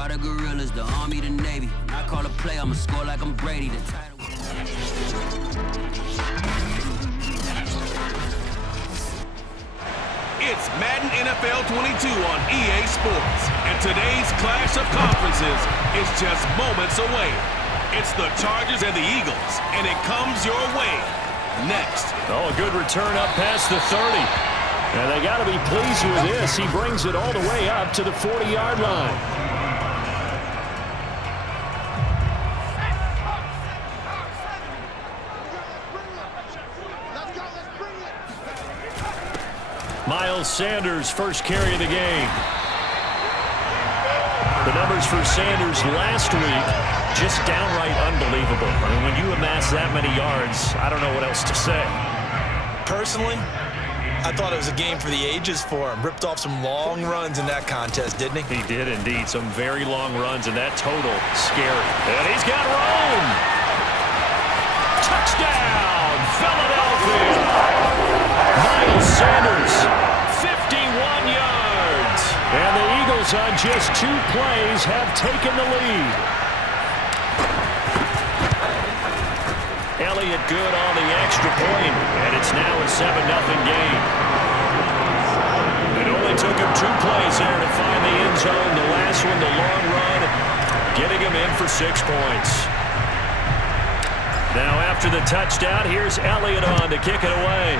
Why the gorillas, the army, the navy? When I call a play, I'ma score like I'm Brady. The title. It's Madden NFL 22 on EA Sports, and today's clash of conferences is just moments away. It's the Chargers and the Eagles, and it comes your way next. Oh, a good return up past the 30. And they got to be pleased with this. He brings it all the way up to the 40-yard line. Miles Sanders, first carry of the game. The numbers for Sanders last week, just downright unbelievable. I mean, when you amass that many yards, I don't know what else to say. Personally, I thought it was a game for the ages for him. Ripped off some long runs in that contest, didn't he? He did indeed. Some very long runs, and that total, scary. And he's got room. Touchdown, Philadelphia. Miles Sanders, 51 yards. And the Eagles on just 2 plays have taken the lead. Elliott good on the extra point, and it's now a 7-0 game. It only took him 2 plays there to find the end zone. The last one, the long run, getting him in for 6 points. Now after the touchdown, here's Elliott on to kick it away.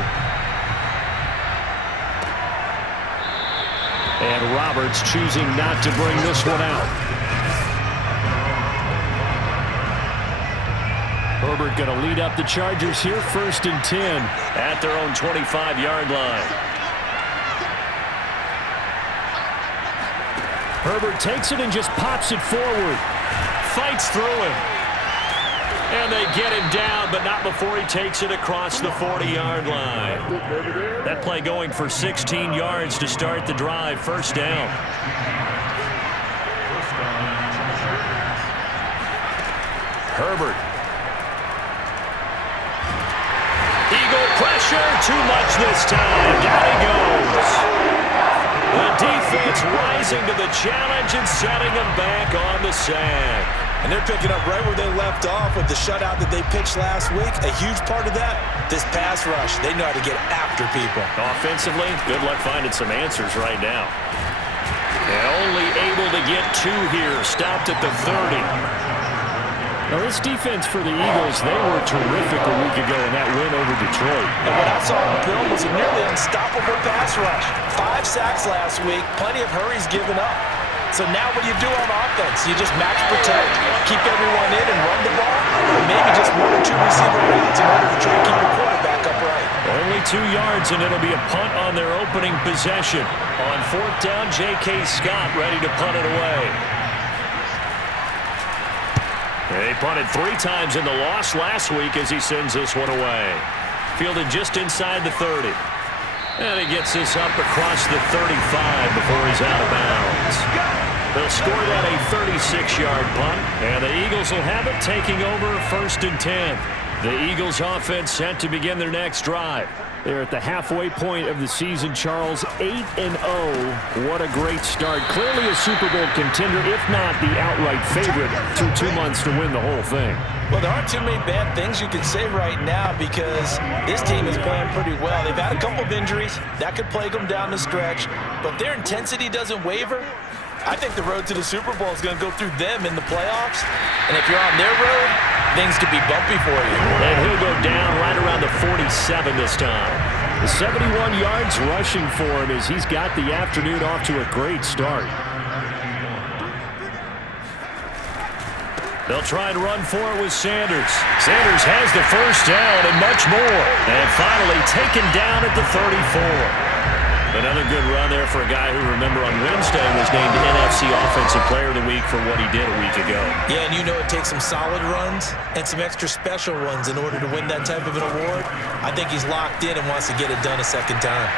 And Roberts choosing not to bring this one out. Herbert going to lead up the Chargers here, 1st and 10 at their own 25-yard line. Herbert takes it and just pops it forward. Fights through him. And they get him down, but not before he takes it across the 40-yard line. That play going for 16 yards to start the drive. 1st down. Herbert. Eagle pressure, too much this time. Down he goes. The defense rising to the challenge and setting him back on the sack. And they're picking up right where they left off with the shutout that they pitched last week. A huge part of that, this pass rush. They know how to get after people. Offensively, good luck finding some answers right now. And only able to get 2 here. Stopped at the 30. Now, this defense for the Eagles, they were terrific a week ago in that win over Detroit. And what I saw on the film was a nearly unstoppable pass rush. 5 sacks last week, plenty of hurries given up. So now what do you do on offense? You just match protect, keep everyone in and run the ball, or maybe just 1 or 2 receiver routes in order to try to keep your quarterback upright. Only 2 yards, and it'll be a punt on their opening possession. On 4th down, J.K. Scott ready to punt it away. They punted 3 times in the loss last week as he sends this one away. Fielded just inside the 30. And he gets this up across the 35 before he's out of bounds. They'll score that a 36-yard punt, and the Eagles will have it taking over 1st and 10. The Eagles offense set to begin their next drive. They're at the halfway point of the season, Charles, 8-0. What a great start. Clearly a Super Bowl contender, if not the outright favorite, through 2 months to win the whole thing. Well, there aren't too many bad things you can say right now because this team is playing pretty well. They've had a couple of injuries. That could plague them down the stretch. But their intensity doesn't waver. I think the road to the Super Bowl is going to go through them in the playoffs. And if you're on their road, things could be bumpy for you. And he'll go down right around the 47 this time. The 71 yards rushing for him as he's got the afternoon off to a great start. They'll try and run for it with Sanders. Sanders has the 1st down and much more. And finally taken down at the 34. Another good run there for a guy who, remember, on Wednesday was named NFC Offensive Player of the Week for what he did a week ago. Yeah, and you know it takes some solid runs and some extra special runs in order to win that type of an award. I think he's locked in and wants to get it done a second time.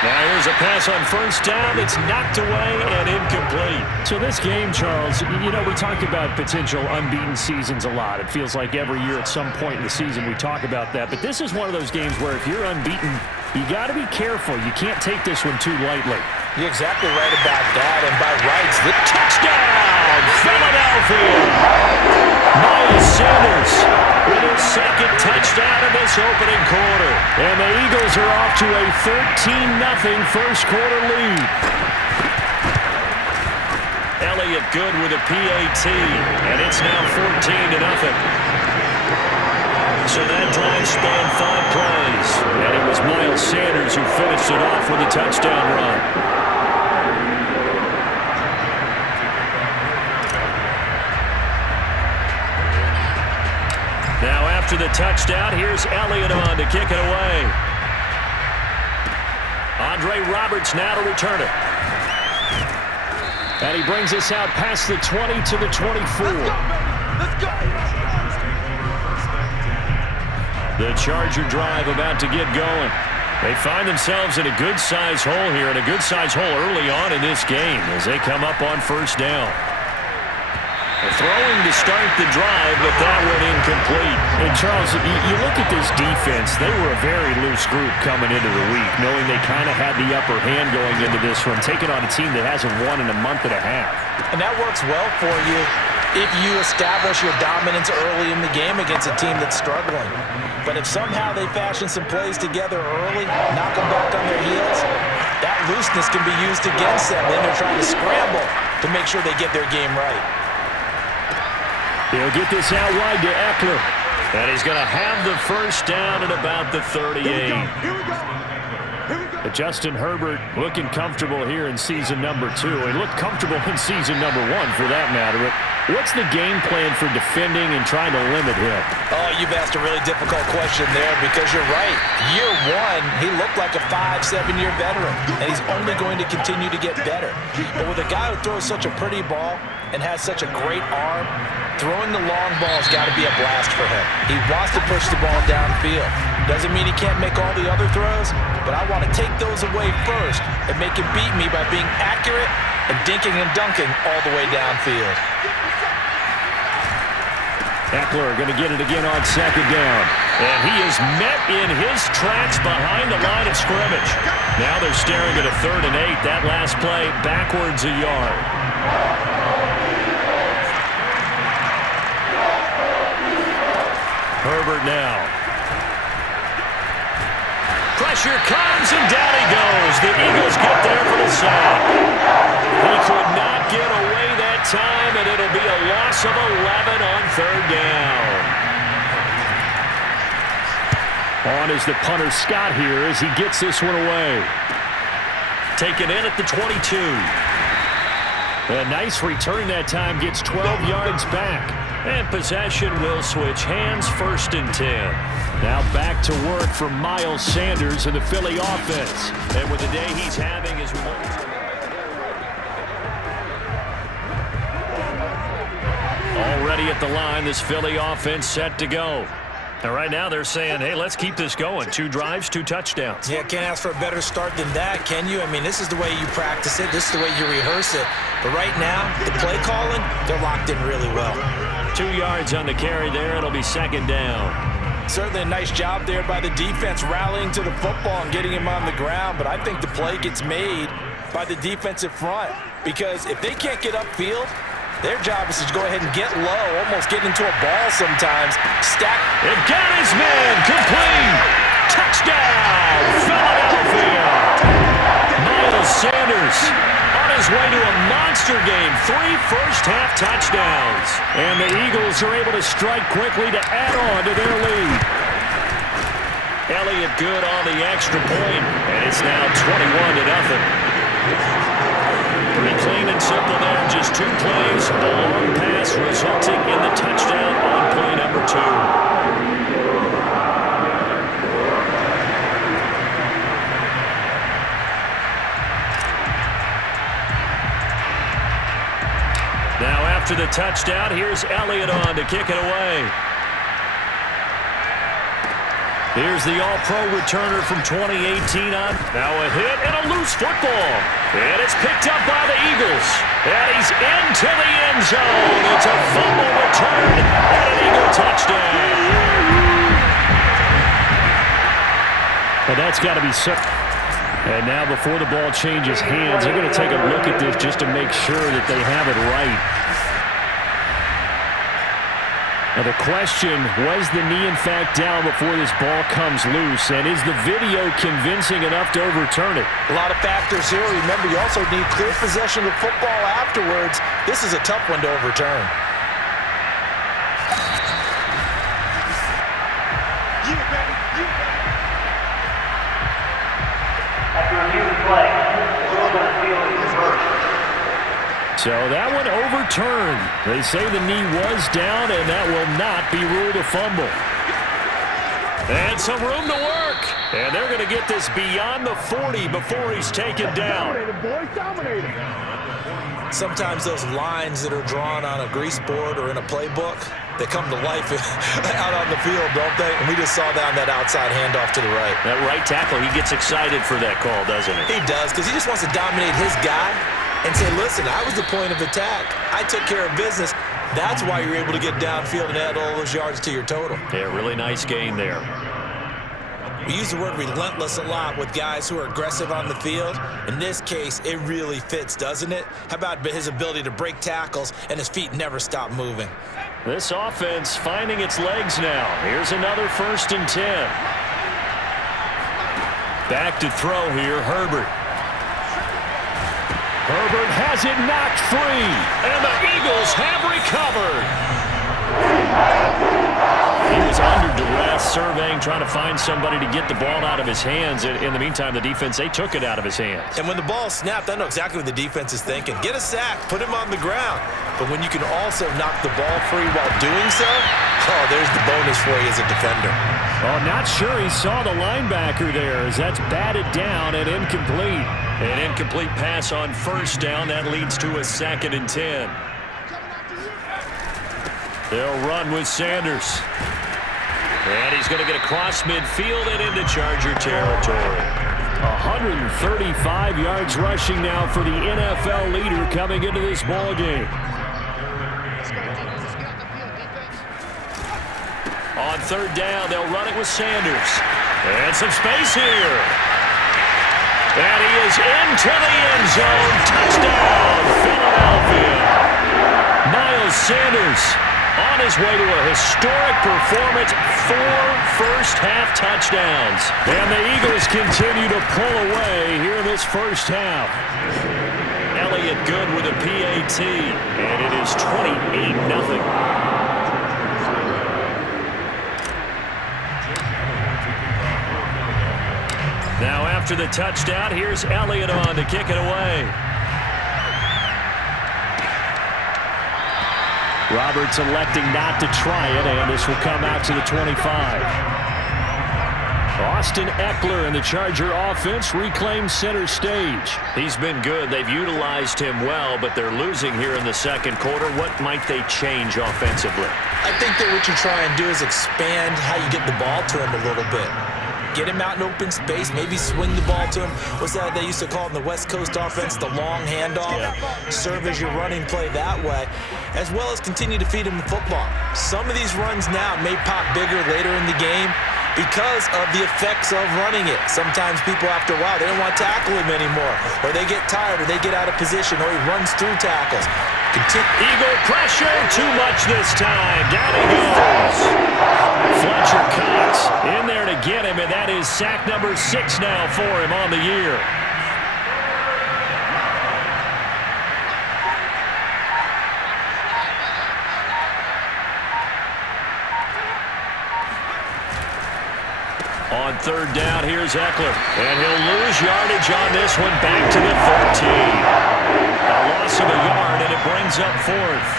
Now here's a pass on 1st down. It's knocked away and incomplete. So this game, Charles, you know, we talk about potential unbeaten seasons a lot. It feels like every year at some point in the season we talk about that. But this is one of those games where if you're unbeaten, you got to be careful. You can't take this one too lightly. You're exactly right about that. And by rights, the second touchdown in this opening quarter. And the Eagles are off to a 13-0 first quarter lead. Elliott good with a PAT, and it's now 14-0. So that drive spanned 5 plays, and it was Miles Sanders who finished it off with a touchdown run. Now after the touchdown, here's Elliott on to kick it away. Andre Roberts now to return it. And he brings us out past the 20 to the 24. Let's go. The Charger drive about to get going. They find themselves in a good-sized hole here, and a good-sized hole early on in this game as they come up on first down. Throwing to start the drive, but that went incomplete. And Charles, you look at this defense, they were a very loose group coming into the week, knowing they kind of had the upper hand going into this one, taking on a team that hasn't won in a month and a half. And that works well for you if you establish your dominance early in the game against a team that's struggling. But if somehow they fashion some plays together early, knock them back on their heels, that looseness can be used against them. Then they're trying to scramble to make sure they get their game right. He'll get this out wide to Eckler. And he's going to have the first down at about the 38. Here we go. But Justin Herbert looking comfortable here in season number 2. He looked comfortable in season number 1 for that matter. What's the game plan for defending and trying to limit him? Oh, you've asked a really difficult question there because you're right. Year 1, he looked like a 5-7-year veteran, and he's only going to continue to get better. But with a guy who throws such a pretty ball and has such a great arm, throwing the long ball has got to be a blast for him. He wants to push the ball downfield. Doesn't mean he can't make all the other throws, but I want to take those away first and make him beat me by being accurate and dinking and dunking all the way downfield. Eckler going to get it again on second down. And he is met in his tracks behind the line of scrimmage. Now they're staring at a 3rd and 8. That last play backwards a yard. Herbert now. Pressure comes, and down he goes. The Eagles get there for the sack. He could not get away that time, and it'll be a loss of 11 on 3rd down. On is the punter Scott here as he gets this one away. Taken in at the 22. A nice return that time, gets 12 yards back. And possession will switch hands, 1st and 10. Now back to work for Miles Sanders and the Philly offense. And with the day he's having as we look. Already at the line, this Philly offense set to go. And right now they're saying, hey, let's keep this going. 2 drives, 2 touchdowns. Yeah, can't ask for a better start than that, can you? I mean, this is the way you practice it. This is the way you rehearse it. But right now, the play calling, they're locked in really well. 2 yards on the carry there. It'll be 2nd down. Certainly a nice job there by the defense rallying to the football and getting him on the ground. But I think the play gets made by the defensive front. Because if they can't get upfield, their job is to go ahead and get low, almost get into a ball sometimes. Stack. It got his man. Complete. Touchdown, Philadelphia. Miles Sanders on his way to a monster game. 3 first-half touchdowns. And the Eagles are able to strike quickly to add on to their lead. Elliott good on the extra point, and it's now 21-0. Pretty clean and simple there. Just 2 plays, a long pass resulting in the touchdown on play number 2. Now after the touchdown, here's Elliott on to kick it away. Here's the all-pro returner from 2018 on. Now a hit and a loose football. And it's picked up by the Eagles. And he's into the end zone. It's a fumble return and an Eagle touchdown. But that's got to be so. And now before the ball changes hands, they're going to take a look at this just to make sure that they have it right. Now the question, was the knee in fact down before this ball comes loose? And is the video convincing enough to overturn it? A lot of factors here. Remember, you also need clear possession of the football afterwards. This is a tough one to overturn. So that one overturned. They say the knee was down, and that will not be ruled a fumble. And some room to work. And they're going to get this beyond the 40 before he's taken down. Sometimes those lines that are drawn on a grease board or in a playbook, they come to life out on the field, don't they? And we just saw that on that outside handoff to the right. That right tackle, he gets excited for that call, doesn't he? He does, because he just wants to dominate his guy and say, listen, I was the point of attack. I took care of business. That's why you're able to get downfield and add all those yards to your total. Yeah, really nice gain there. We use the word relentless a lot with guys who are aggressive on the field. In this case, it really fits, doesn't it? How about his ability to break tackles and his feet never stop moving? This offense finding its legs now. Here's another 1st and 10. Back to throw here, Herbert. Herbert has it knocked free, and the Eagles have recovered. He was under duress, surveying, trying to find somebody to get the ball out of his hands. In the meantime, the defense, they took it out of his hands. And when the ball snapped, I know exactly what the defense is thinking. Get a sack, put him on the ground. But when you can also knock the ball free while doing so, oh, there's the bonus for you as a defender. Oh, not sure he saw the linebacker there, as that's batted down and incomplete. An incomplete pass on 1st down. That leads to a 2nd and 10. They'll run with Sanders. And he's going to get across midfield and into Charger territory. 135 yards rushing now for the NFL leader coming into this ball game. On 3rd down, they'll run it with Sanders. And some space here. And he is into the end zone. Touchdown, Philadelphia. Miles Sanders on his way to a historic performance. 4 first-half touchdowns. And the Eagles continue to pull away here in this first half. Elliott good with a PAT. And it is 28-0. Now after the touchdown, here's Elliott on to kick it away. Roberts electing not to try it, and this will come out to the 25. Austin Eckler and the Charger offense reclaims center stage. He's been good. They've utilized him well, but they're losing here in the 2nd quarter. What might they change offensively? I think that what you try and do is expand how you get the ball to him a little bit. Get him out in open space, maybe swing the ball to him. What's that they used to call in the West Coast offense, the long handoff? Yeah. Serve as your running play that way, as well as continue to feed him the football. Some of these runs now may pop bigger later in the game because of the effects of running it. Sometimes people, after a while, they don't want to tackle him anymore, or they get tired, or they get out of position, or he runs through tackles. Eagle pressure, too much this time. Down he goes. Fletcher Cox in there to get him, and that is sack number 6 now for him on the year. On 3rd down, here's Eckler. And he'll lose yardage on this one, back to the 13. A loss of a yard, and it brings up 4th.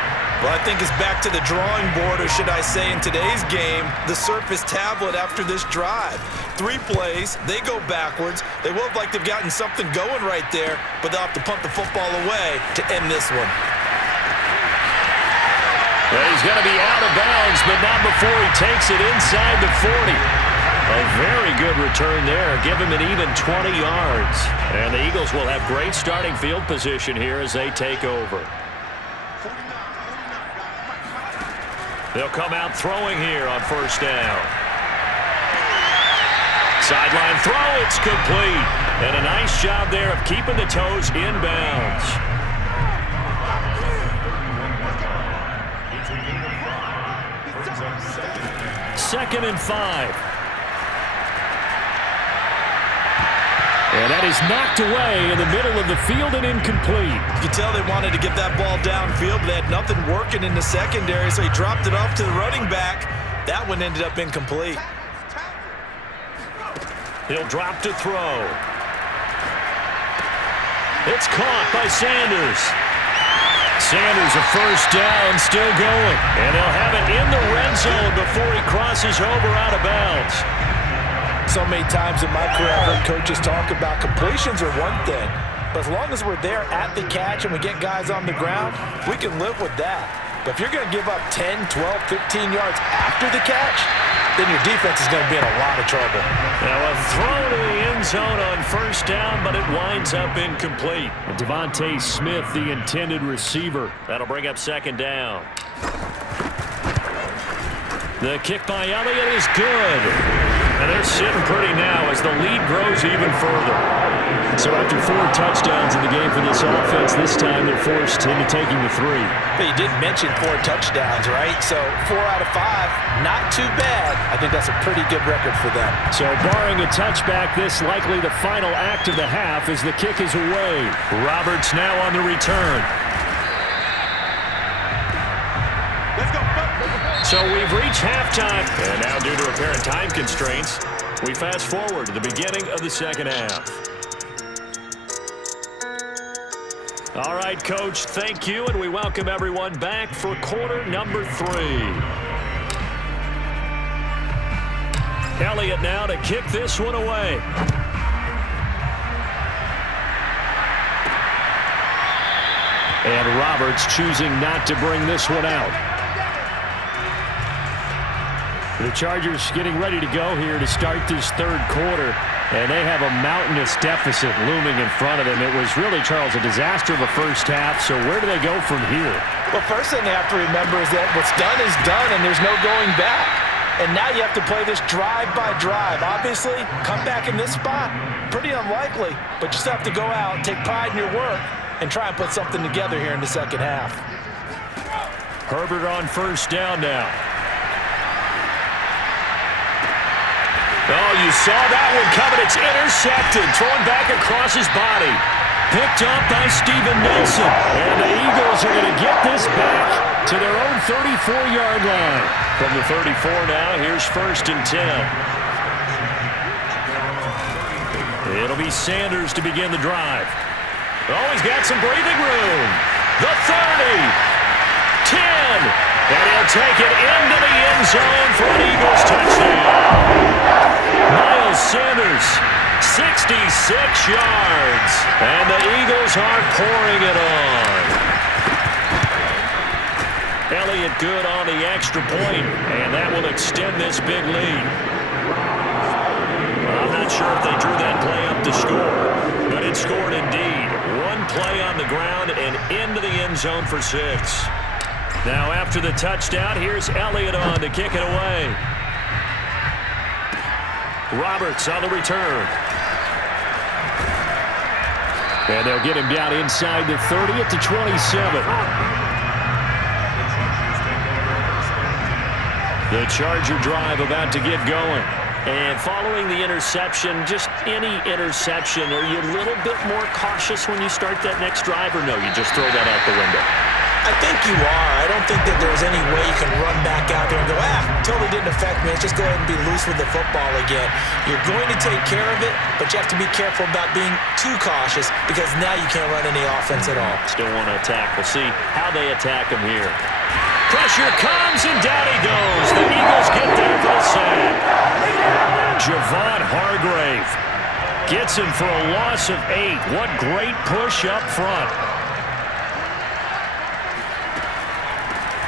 Well, I think it's back to the drawing board, or should I say in today's game, the Surface tablet after this drive. 3 plays, they go backwards. They look like they've gotten something going right there, but they'll have to punt the football away to end this one. Well, he's going to be out of bounds, but not before he takes it inside the 40. A very good return there. Give him an even 20 yards. And the Eagles will have great starting field position here as they take over. They'll come out throwing here on 1st down. Sideline throw, it's complete. And a nice job there of keeping the toes inbounds. 2nd and 5. And that is knocked away in the middle of the field and incomplete. You can tell they wanted to get that ball downfield, but they had nothing working in the secondary, so he dropped it off to the running back. That one ended up incomplete. He'll drop to throw. It's caught by Sanders. Sanders a first down, still going. And they'll have it in the red zone before he crosses over out of bounds. So many times in my career, I've heard coaches talk about completions are one thing, but as long as we're there at the catch and we get guys on the ground, we can live with that. But if you're going to give up 10, 12, 15 yards after the catch, then your defense is going to be in a lot of trouble. Now a throw to the end zone on first down, but it winds up incomplete. And Devontae Smith, the intended receiver. That'll bring up 2nd down. The kick by Elliott is good. And they're sitting pretty now as the lead grows even further. So after 4 touchdowns in the game for this offense, this time they're forced into taking the 3. But you did mention 4 touchdowns, right? So 4 out of 5, not too bad. I think that's a pretty good record for them. So barring a touchback, this likely the final act of the half as the kick is away. Roberts now on the return. So we've reached halftime, and now due to apparent time constraints, we fast forward to the beginning of the 2nd half. All right, Coach, thank you, and we welcome everyone back for quarter number 3. Elliott now to kick this one away. And Roberts choosing not to bring this one out. The Chargers getting ready to go here to start this 3rd quarter, and they have a mountainous deficit looming in front of them. It was really, Charles, a disaster of a first half, so where do they go from here? Well, first thing they have to remember is that what's done is done, and there's no going back. And now you have to play this drive by drive. Obviously, come back in this spot, pretty unlikely, but you still have to go out, take pride in your work, and try and put something together here in the 2nd half. Herbert on first down now. Oh, you saw that one coming. It's intercepted. Thrown back across his body. Picked up by Steven Nelson. And the Eagles are going to get this back to their own 34-yard line. From the 34 now, here's 1st and 10. It'll be Sanders to begin the drive. Oh, he's got some breathing room. The 30. 10. And he'll take it into the end zone for an Eagles touchdown. Miles Sanders, 66 yards. And the Eagles are pouring it on. Elliott good on the extra point, and that will extend this big lead. I'm not sure if they drew that play up to score, but it scored indeed. One play on the ground and into the end zone for 6. Now after the touchdown, here's Elliott on to kick it away. Roberts on the return. And they'll get him down inside the 30 at the 27. The Charger drive about to get going. And following the interception, just any interception, are you a little bit more cautious when you start that next drive, or no, you just throw that out the window? I think you are. I don't think that there's any way you can run back out there and go, totally didn't affect me. Let's just go ahead and be loose with the football again. You're going to take care of it, but you have to be careful about being too cautious because now you can't run any offense at all. Still want to attack. We'll see how they attack him here. Pressure comes, and down he goes. The Eagles get there for the sack. Javon Hargrave gets him for a loss of 8. What great push up front.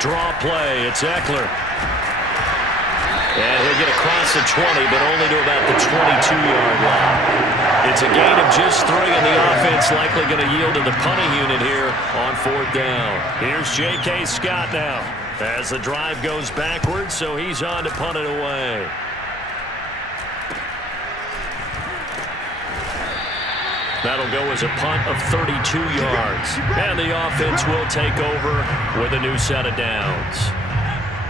Draw play. It's Eckler. And he'll get across the 20, but only to about the 22-yard line. It's a gain of just 3, and the offense likely going to yield to the punting unit here on 4th down. Here's J.K. Scott now as the drive goes backwards, so he's on to punt it away. That'll go as a punt of 32 yards. And the offense will take over with a new set of downs.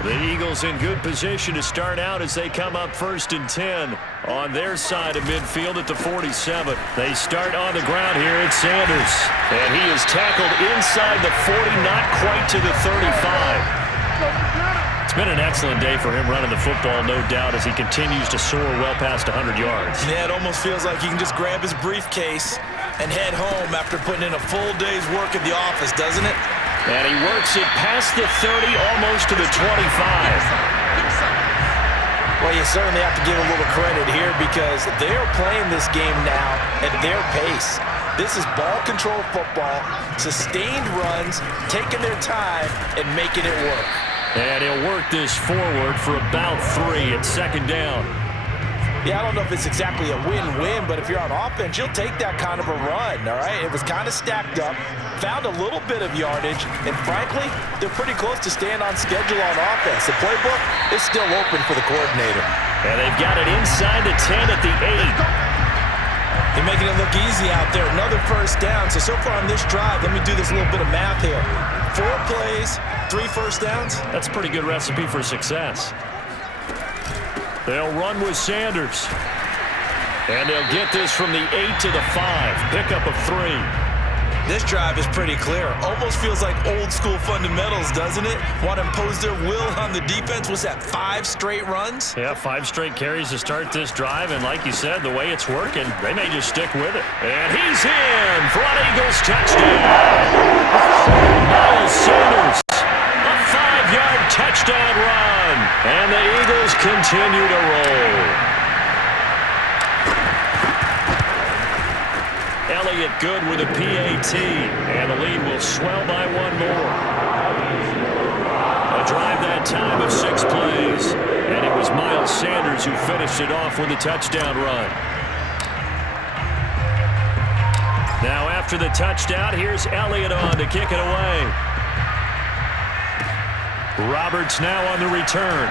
The Eagles in good position to start out as they come up 1st and 10 on their side of midfield at the 47. They start on the ground here. It's Sanders. And he is tackled inside the 40, not quite to the 35. It's been an excellent day for him running the football, no doubt, as he continues to soar well past 100 yards. Yeah, it almost feels like he can just grab his briefcase and head home after putting in a full day's work at the office, doesn't it? And he works it past the 30, almost to the 25. Well, you certainly have to give a little credit here because they're playing this game now at their pace. This is ball control football, sustained runs, taking their time, and making it work. And he'll work this forward for about 3 at 2nd down. Yeah, I don't know if it's exactly a win-win, but if you're on offense, you'll take that kind of a run, all right? It was kind of stacked up, found a little bit of yardage, and frankly, they're pretty close to staying on schedule on offense. The playbook is still open for the coordinator. And they've got it inside the 10 at the 8. They're making it look easy out there. Another 1st down. So far on this drive, let me do this little bit of math here. 4 plays, 3 1st downs. That's a pretty good recipe for success. They'll run with Sanders. And they'll get this from the 8 to the 5. Pickup of 3. This drive is pretty clear. Almost feels like old school fundamentals, doesn't it? Want to impose their will on the defense. Was that 5 straight runs? Yeah, 5 straight carries to start this drive. And like you said, the way it's working, they may just stick with it. And he's in for an Eagles touchdown. Miles Sanders. A 5-yard touchdown run. And the Eagles continue to roll. Elliott good with a PAT, and the lead will swell by 1 more. A drive that time of 6 plays, and it was Miles Sanders who finished it off with a touchdown run. Now after the touchdown, here's Elliott on to kick it away. Roberts now on the return.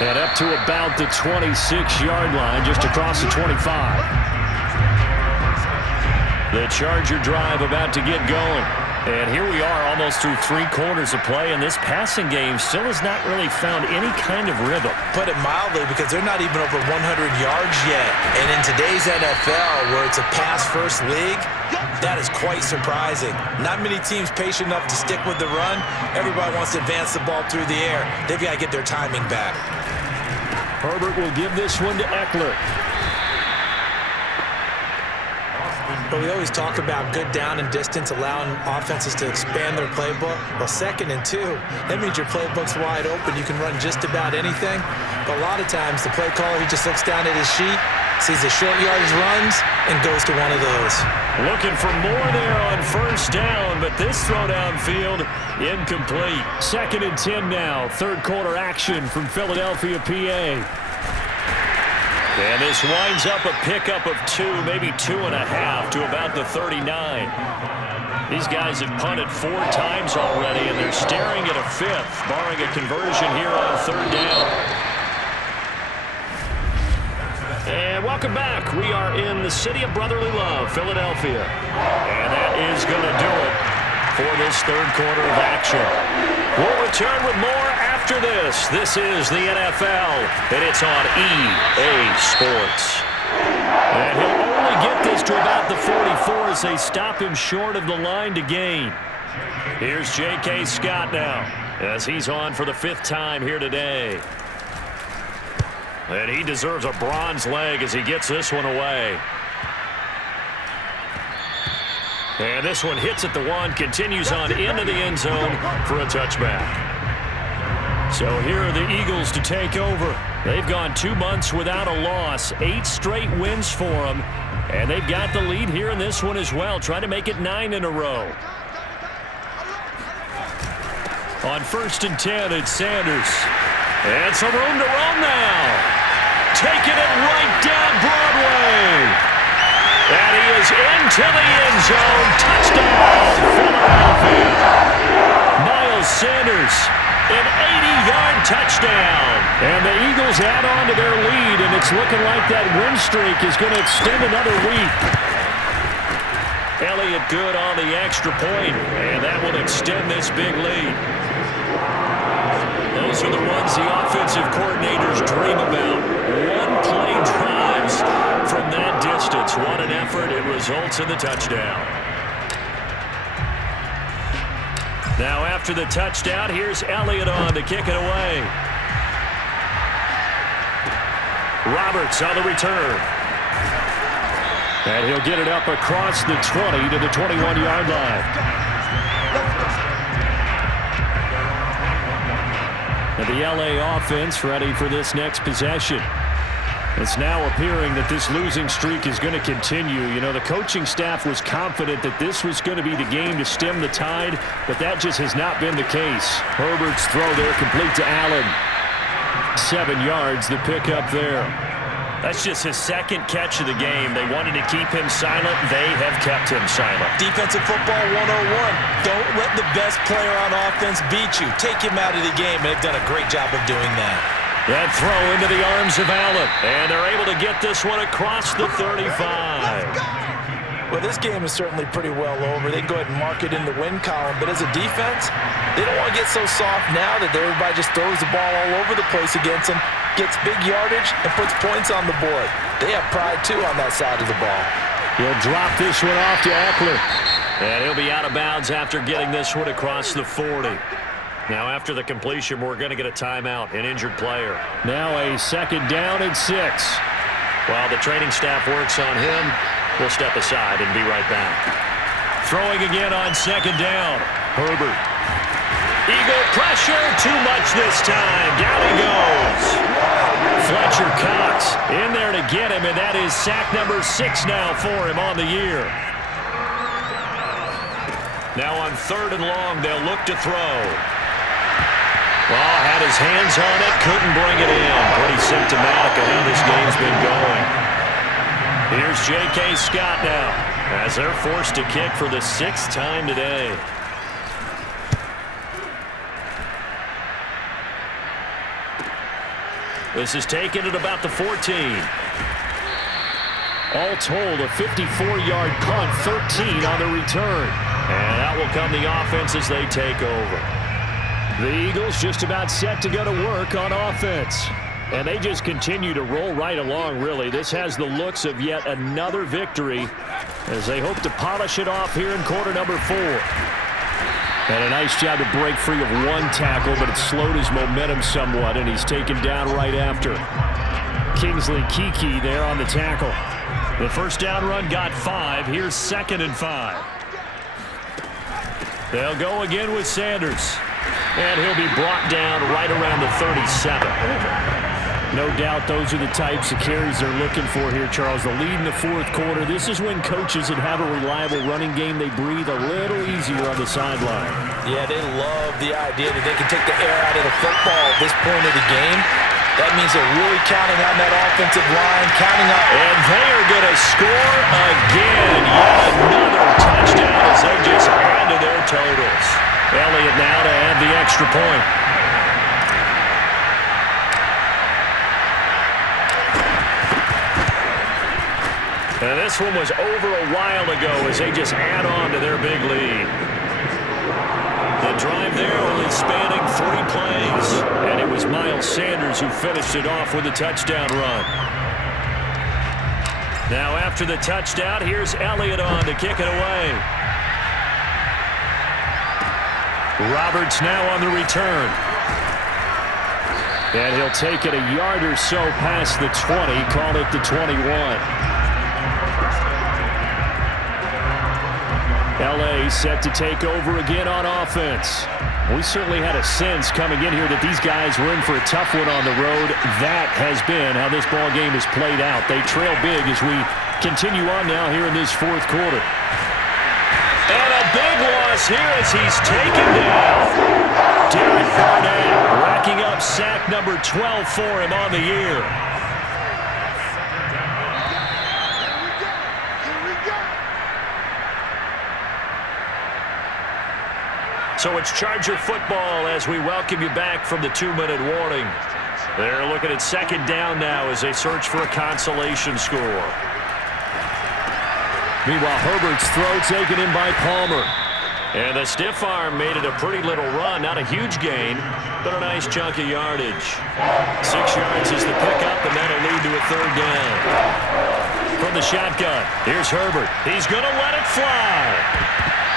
And up to about the 26-yard line, just across the 25. The Charger drive about to get going. And here we are almost through 3 quarters of play, and this passing game still has not really found any kind of rhythm. Put it mildly, because they're not even over 100 yards yet. And in today's NFL, where it's a pass-first league, that is quite surprising. Not many teams patient enough to stick with the run. Everybody wants to advance the ball through the air. They've got to get their timing back. Herbert will give this one to Eckler. But we always talk about good down and distance, allowing offenses to expand their playbook. Well, 2nd and 2, that means your playbook's wide open. You can run just about anything. But a lot of times, the play caller, he just looks down at his sheet, sees the short yardage runs, and goes to one of those. Looking for more there on 1st down, but this throw downfield, incomplete. 2nd and 10 now, 3rd quarter action from Philadelphia, PA. And this winds up a pickup of 2, maybe 2.5 to about the 39. These guys have punted 4 times already, and they're staring at a 5th, barring a conversion here on 3rd down. And welcome back. We are in the city of brotherly love, Philadelphia. And that is going to do it for this 3rd quarter of action. We'll return with more after this. This is the NFL, and it's on EA Sports. And he'll only get this to about the 44 as they stop him short of the line to gain. Here's J.K. Scott now as he's on for the 5th time here today. And he deserves a bronze leg as he gets this one away. And this one hits at the 1, continues on into the end zone for a touchback. So here are the Eagles to take over. They've gone 2 months without a loss, 8 straight wins for them, and they've got the lead here in this one as well, trying to make it 9 in a row. On 1st and 10, it's Sanders. And some room to run now. Taking it right down Broadway. And he is into the end zone. Touchdown, Philadelphia. Miles Sanders, an 80-yard touchdown. And the Eagles add on to their lead, and it's looking like that win streak is going to extend another week. Elliott good on the extra point, and that will extend this big lead. these are the ones the offensive coordinators dream about. One-play drives from that distance. What an effort. It results in the touchdown. Now after the touchdown, here's Elliott on to kick it away. Roberts on the return. And he'll get it up across the 20 to the 21-yard line. And the LA offense ready for this next possession. It's now appearing that this losing streak is going to continue. You know, the coaching staff was confident that this was going to be the game to stem the tide, but that just has not been the case. Herbert's throw there complete to Allen. 7 yards, the pickup there. That's just his second catch of the game. They wanted to keep him silent. They have kept him silent. Defensive football 101. Don't let the best player on offense beat you. Take him out of the game. They've done a great job of doing that. That throw into the arms of Allen. And they're able to get this one across the 35. Well, this game is certainly pretty well over. They can go ahead and mark it in the win column. But as a defense, they don't want to get so soft now that everybody just throws the ball all over the place against them, gets big yardage, and puts points on the board. They have pride, too, on that side of the ball. He'll drop this one off to Eckler. And he'll be out of bounds after getting this one across the 40. Now, after the completion, we're going to get a timeout, an injured player. Now a second down and 6. While the training staff works on him, we'll step aside and be right back. Throwing again on second down. Herbert. Eagle pressure, too much this time. Down he goes. Fletcher Cox in there to get him, and that is sack number 6 now for him on the year. Now on 3rd and long, they'll look to throw. Well, had his hands on it, couldn't bring it in. Pretty symptomatic of how this game's been going. Here's J.K. Scott now, as they're forced to kick for the 6th time today. This is taken at about the 14. All told, a 54-yard punt, 13 on the return. And out will come the offense as they take over. The Eagles just about set to go to work on offense. And they just continue to roll right along, really. This has the looks of yet another victory as they hope to polish it off here in quarter number 4. And a nice job to break free of one tackle, but it slowed his momentum somewhat, and he's taken down right after. Kingsley Kiki there on the tackle. The first down run got 5. Here's 2nd and 5. They'll go again with Sanders. And he'll be brought down right around the 37. No doubt those are the types of carries they're looking for here, Charles. The lead in the 4th quarter. This is when coaches that have a reliable running game, they breathe a little easier on the sideline. Yeah, they love the idea that they can take the air out of the football at this point of the game. That means they're really counting on that offensive line, counting on... And they are going to score again. Yet another touchdown as they just add to their totals. Elliott now to add the extra point. And this one was over a while ago as they just add on to their big lead. The drive there only spanning 3 plays. And it was Miles Sanders who finished it off with a touchdown run. Now after the touchdown, here's Elliott on to kick it away. Roberts now on the return. And he'll take it a yard or so past the 20, call it the 21. L.A. set to take over again on offense. We certainly had a sense coming in here that these guys were in for a tough one on the road. That has been how this ball game has played out. They trail big as we continue on now here in this 4th quarter. And a big loss here as he's taken down. Derek Barnett racking up sack number 12 for him on the year. So it's Charger football as we welcome you back from the 2-minute warning. They're looking at 2nd down now as they search for a consolation score. Meanwhile, Herbert's throw taken in by Palmer. And the stiff arm made it a pretty little run. Not a huge gain, but a nice chunk of yardage. 6 yards is the pickup, and that'll lead to a third down. From the shotgun, here's Herbert. He's going to let it fly.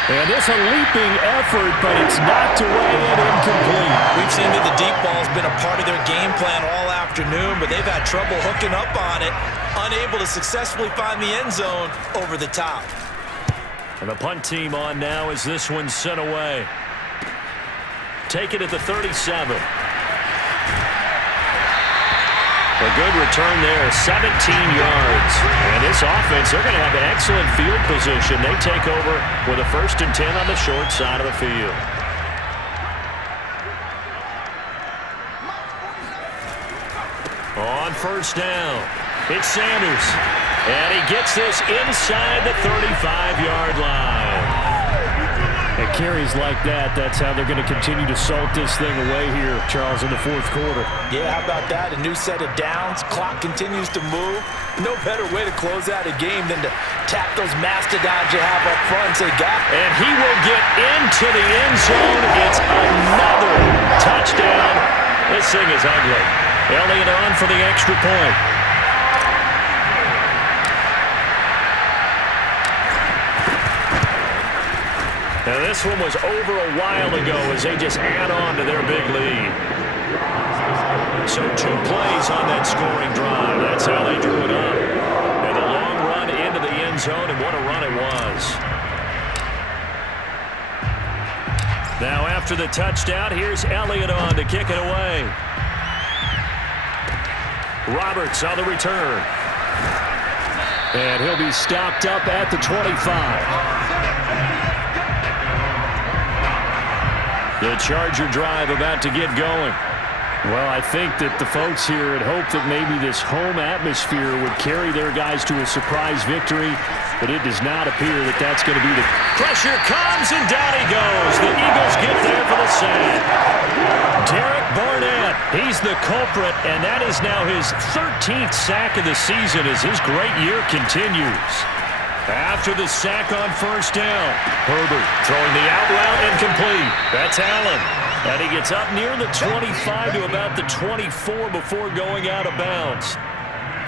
And it's a leaping effort, but it's knocked away and incomplete. We've seen that the deep ball's been a part of their game plan all afternoon, but they've had trouble hooking up on it, unable to successfully find the end zone over the top. And the punt team on now as this one's sent away. Take it at the 37. A good return there, 17 yards. And this offense, they're going to have an excellent field position. They take over with a 1st and 10 on the short side of the field. On 1st down, it's Sanders. And he gets this inside the 35-yard line. At carries like that, that's how they're going to continue to salt this thing away here, Charles, in the 4th quarter. Yeah, how about that? A new set of downs. Clock continues to move. No better way to close out a game than to tap those mastodons you have up front and say, "Got it." And he will get into the end zone. It's another touchdown. This thing is ugly. Elliott on for the extra point. Now this one was over a while ago as they just add on to their big lead. So 2 plays on that scoring drive. That's how they drew it up. And a long run into the end zone, and what a run it was. Now after the touchdown, here's Elliott on to kick it away. Roberts on the return. And he'll be stopped up at the 25. The Charger drive about to get going. Well, I think that the folks here had hoped that maybe this home atmosphere would carry their guys to a surprise victory, but it does not appear that that's going to be the... Pressure comes, and down he goes. The Eagles get there for the sack. Derek Barnett, he's the culprit, and that is now his 13th sack of the season as his great year continues. After the sack on 1st down, Herbert throwing the out route incomplete. That's Allen. And he gets up near the 25 to about the 24 before going out of bounds.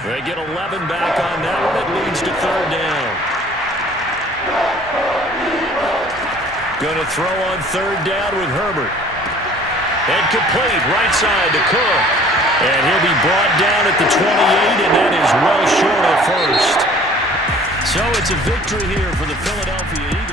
They get 11 back on that one. It leads to 3rd down. Going to throw on 3rd down with Herbert. And complete right side to Cook. And he'll be brought down at the 28, and that is well short of 1st. So it's a victory here for the Philadelphia Eagles.